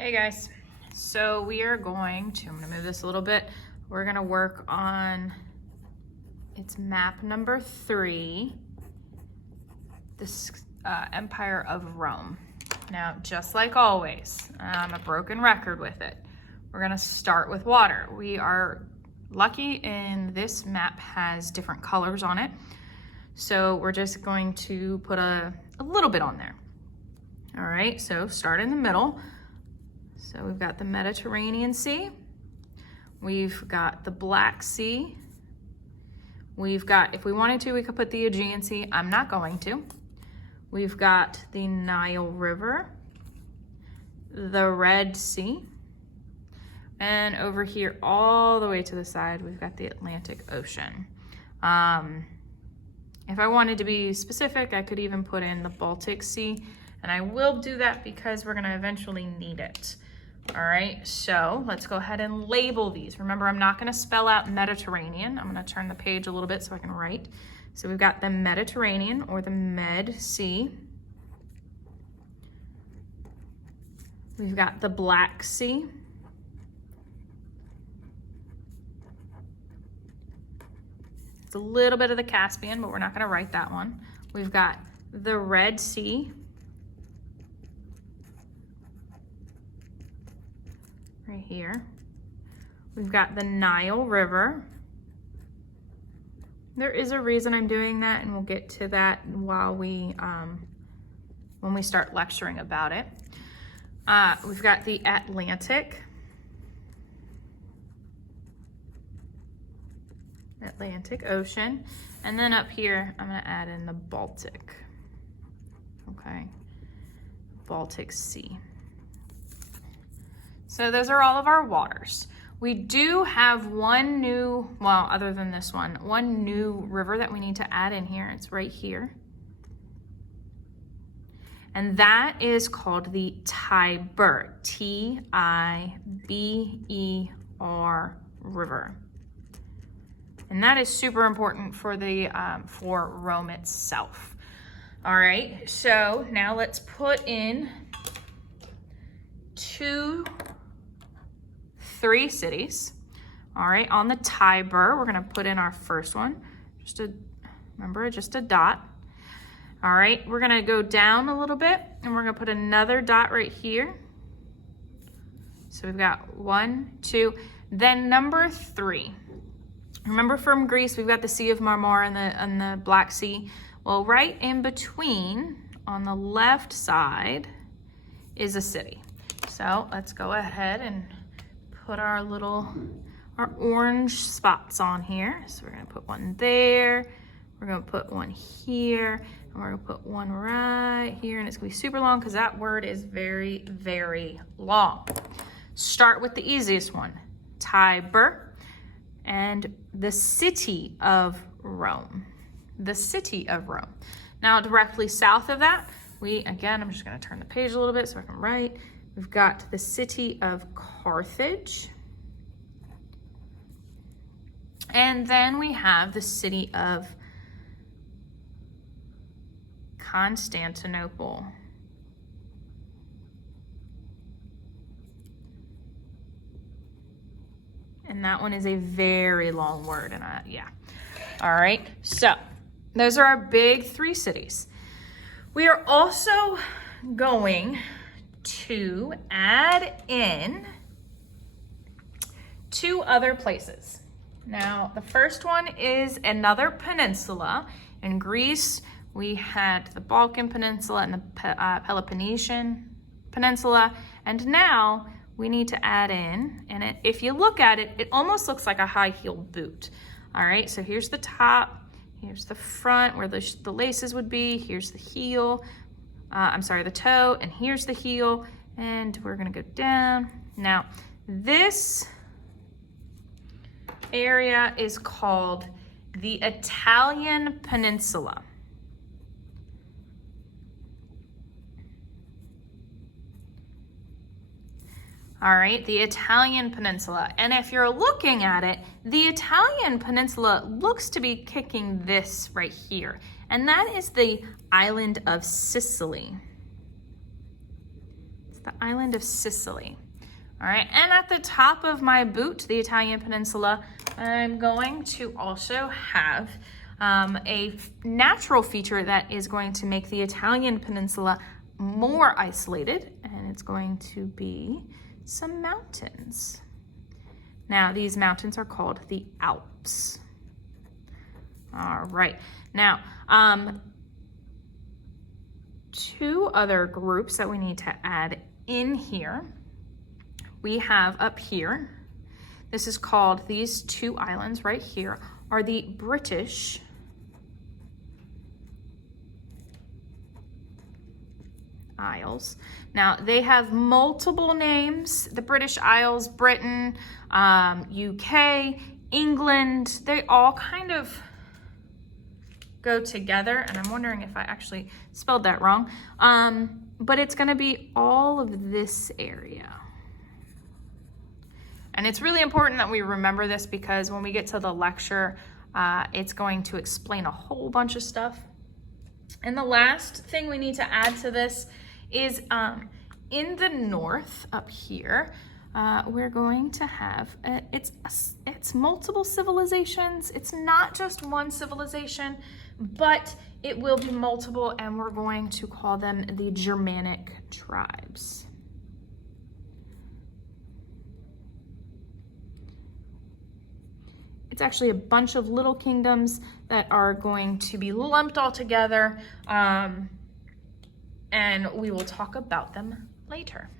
Hey guys, so we are going to, I'm gonna move this a little bit. We're gonna work on, it's map number 3, this Empire of Rome. Now, just like always, I'm a broken record with it. We're gonna start with water. We are lucky in this map has different colors on it. So we're just going to put a little bit on there. All right, so start in the middle. So we've got the Mediterranean Sea, we've got the Black Sea, we've got, if we wanted to, we could put the Aegean Sea. I'm not going to. We've got the Nile River, the Red Sea, and over here all the way to the side, we've got the Atlantic Ocean. If I wanted to be specific, I could even put in the Baltic Sea, and I will do that because we're gonna eventually need it. All right, so let's go ahead and label these. Remember, I'm not gonna spell out Mediterranean. I'm gonna turn the page a little bit so I can write. So we've got the Mediterranean, or the Med Sea. We've got the Black Sea. It's a little bit of the Caspian, but we're not gonna write that one. We've got the Red Sea. Right here. We've got the Nile River. There is a reason I'm doing that, and we'll get to that while we, when we start lecturing about it. We've got the Atlantic Ocean, and then up here, I'm gonna add in the Baltic, okay? Baltic Sea. So those are all of our waters. We do have one new, well, other than this one new river that we need to add in here. It's right here. And that is called the Tiber, T-I-B-E-R River. And that is super important for the for Rome itself. All right, so now let's put in 3 cities. All right, on the Tiber, we're gonna put in our first one. Remember, just a dot. All right, we're gonna go down a little bit, and we're gonna put another dot right here. So we've got 1, 2, then number 3. Remember, from Greece, we've got the Sea of Marmara and the Black Sea. Well, right in between, on the left side, is a city. So let's go ahead and put our orange spots on here. So we're gonna put one there, we're gonna put one here, and we're gonna put one right here, and it's gonna be super long because that word is very, very long. Start with the easiest one, Tiber, and the city of Rome. The city of Rome. Now, directly south of that, again, I'm just gonna turn the page a little bit so I can write. We've got the city of Carthage. And then we have the city of Constantinople. And that one is a very long word, and yeah. All right, so those are our big 3 cities. We are also going to add in 2 other places. Now, the first one is another peninsula. In Greece, we had the Balkan Peninsula and the Peloponnesian Peninsula, and now we need to add in, and if you look at it, it almost looks like a high-heeled boot. All right, so here's the top, here's the front where the laces would be, here's the heel, the toe, and here's the heel, and we're gonna go down. Now, this area is called the Italian Peninsula. All right, the Italian Peninsula. And if you're looking at it, the Italian Peninsula looks to be kicking this right here. And that is the island of Sicily. the island of Sicily. All right, and at the top of my boot, the Italian peninsula, I'm going to also have a natural feature that is going to make the Italian peninsula more isolated, and it's going to be some mountains. Now, these mountains are called the Alps. All right, now, two other groups that we need to add in here. We have up here, this is called, these two islands right here are the British Isles. Now, they have multiple names, the British Isles, Britain, UK, England, they all kind of go together, and I'm wondering if I actually spelled that wrong, but it's gonna be all of this area. And it's really important that we remember this because when we get to the lecture, it's going to explain a whole bunch of stuff. And the last thing we need to add to this is in the north up here, we're going to have, it's multiple civilizations. It's not just one civilization, but it will be multiple, and we're going to call them the Germanic tribes. It's actually a bunch of little kingdoms that are going to be lumped all together, and we will talk about them later.